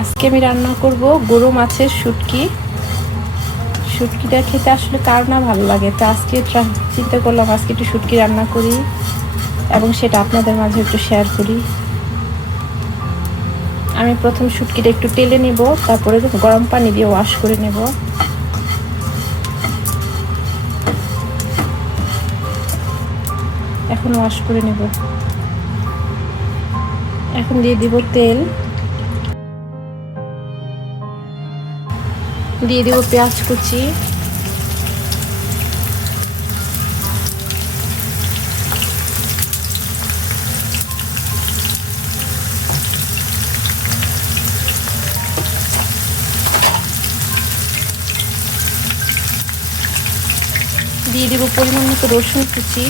আজকে আমি রান্না করব গরু মাছের শুটকি। শুটকিটা খেতে আসলে কার না ভালো লাগে? তো আজকে চিন্তা করলাম আজকে একটু শুটকি রান্না করি এবং সেটা আপনাদের মাঝে একটু শেয়ার করি। আমি প্রথম শুটকিটা একটু তেলে নিব, তারপরে গরম পানি দিয়ে ওয়াশ করে নেব। এখন ওয়াশ করে নেব। এখন দিয়ে দিব তেল। দিয়ে দিব পেঁয়াজ কুচি। দিয়ে দিব পরিমাণ মতো রসুন কুচি।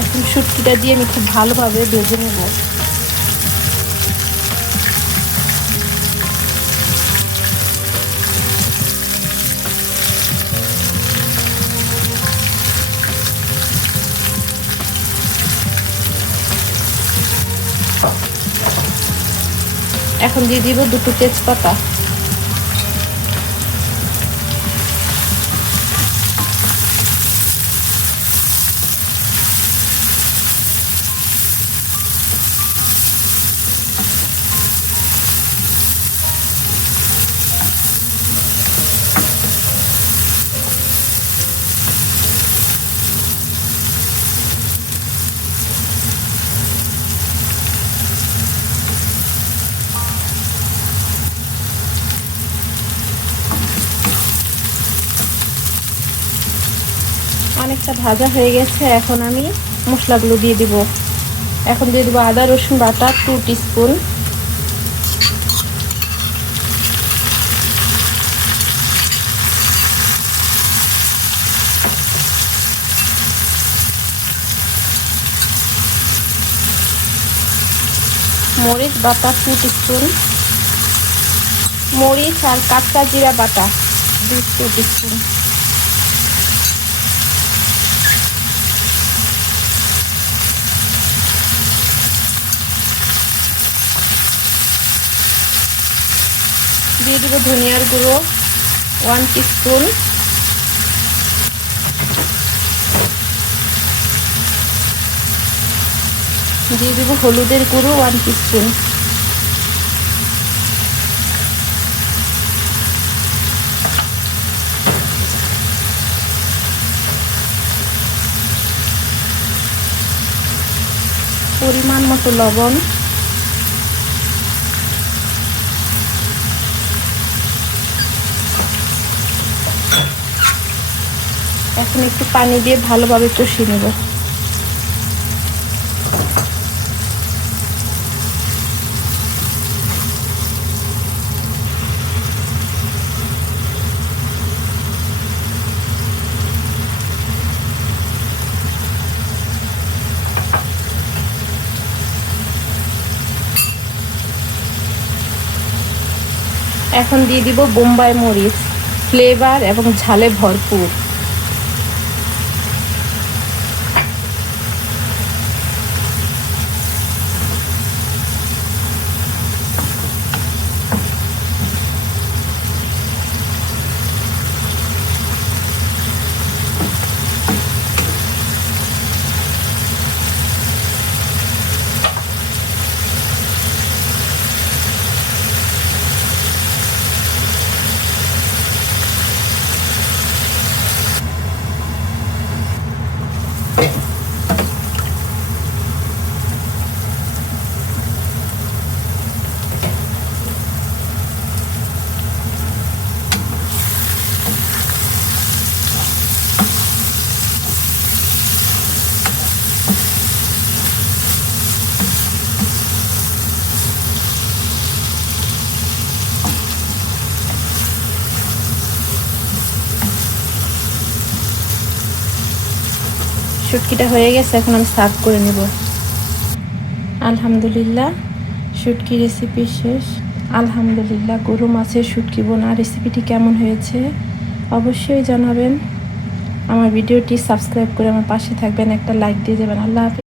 এখন শুটকিটা দিয়ে আমি খুব ভালোভাবে ভেজে নেব। এখন দিয়ে দিব দুটো তেজপাতা। অনেকটা ভাজা হয়ে গেছে, এখন আমি মশলাগুলো দিয়ে দিব। এখন দিয়ে দেবো আদা, রসুন বাটা টু টিস্পুন মরিচ বাটা টু টিস্পুন মরিচ আর কাঁচা জিরা বাটা, দুই টু টিস্পুন দিয়ে দিব ধনিয়ার গুঁড়ো ওয়ান টিস্পুন দিয়ে দিব হলুদের গুঁড়ো ওয়ান টিস্পুন পরিমাণ মতো লবণ। এখন একটু পানি দিয়ে ভালোভাবে কষিয়ে নেব। এখন দিয়ে দিব বোম্বাই মরিচ ফ্লেভার এবং ঝালে ভরপুর। শুটকিটা হয়ে গেছে, এখন আমি সার্ভ করে নেব। আলহামদুলিল্লাহ, শুটকি রেসিপি শেষ। আলহামদুলিল্লাহ, গরু মাছের শুটকি বোনা রেসিপিটি কেমন হয়েছে? অবশ্যই জানাবেন। আমার ভিডিওটি সাবস্ক্রাইব করে আমার পাশে থাকবেন, একটা লাইক দিয়ে দেবেন। আল্লাহ হাফেজ।